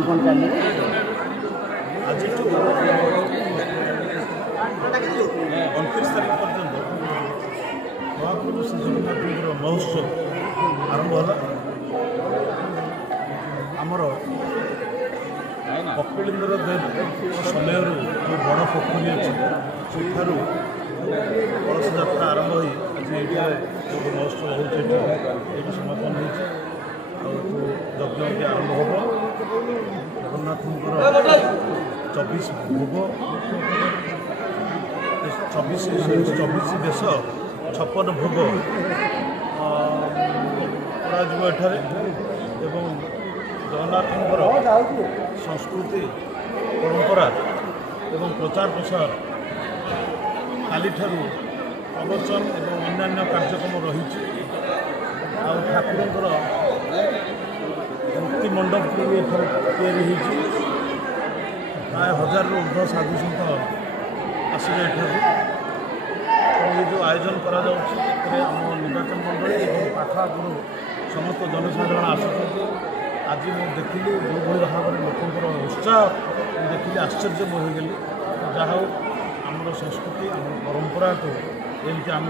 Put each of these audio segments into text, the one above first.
आज 29 तारीख पर्यंत महाप्रभु श्री जगन्नाथ महोत्सव आरंभ है। आमर कपिलेन्द्र देव समय जो बड़ पोखरी अच्छे सेठार कलश यात्रा आरंभ हो आज ये महोत्सव हो समापन होज्ञ भी आरंभ हम जगन्नाथ 24 भोग 24 बेश 56 भोग एठारे एवं जगन्नाथंकर संस्कृति परंपरा एवं प्रचार प्रसार काली ठारू प्रवचन एवं अन्य कार्यक्रम रही ठाकुर मुक्ति मंडप भी तैयारी प्राय 1000 ऊर्ध साधु सन्त आसवे ये जो आयोजन करा आम निर्वाचन मंडली और पाख आगुरी समस्त जनसाधारण आसुच्च आज मुझे देखिली जो भाव में लोकर उत्साह देखिली आश्चर्य होगली जहा आम संस्कृति आम परंपरा को एमती आम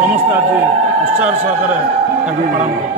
समस्त आज उत्साह सहकार पालन कर।